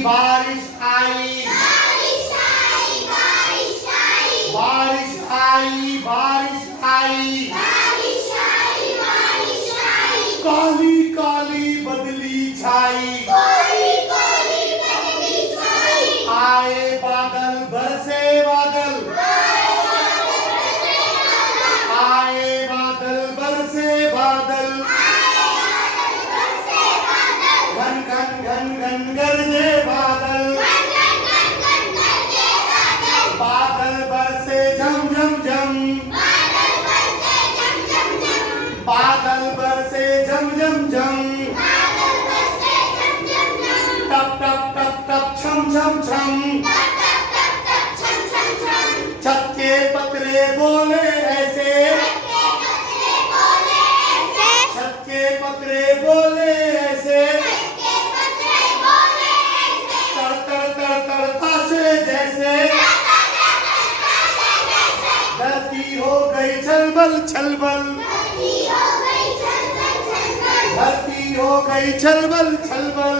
बारिश आई, बारिश आई, बारिश आई, काली काली बदली छाई, आए बादल बरसे बादल, आए बादल बरसे बादल, घन घन घन घन गरजे बादल, बादल बरसे झम झम झम, बादल बरसे झम झम झम, टप टप टप टप छम छम छम, छत के पतरे बोले ऐसे, छत के पतरे बोले ऐसे, तर तर तर तर ताशे जैसे, धरती हो गई छलबल छलबल, धरती हो गई छलबल छलबल,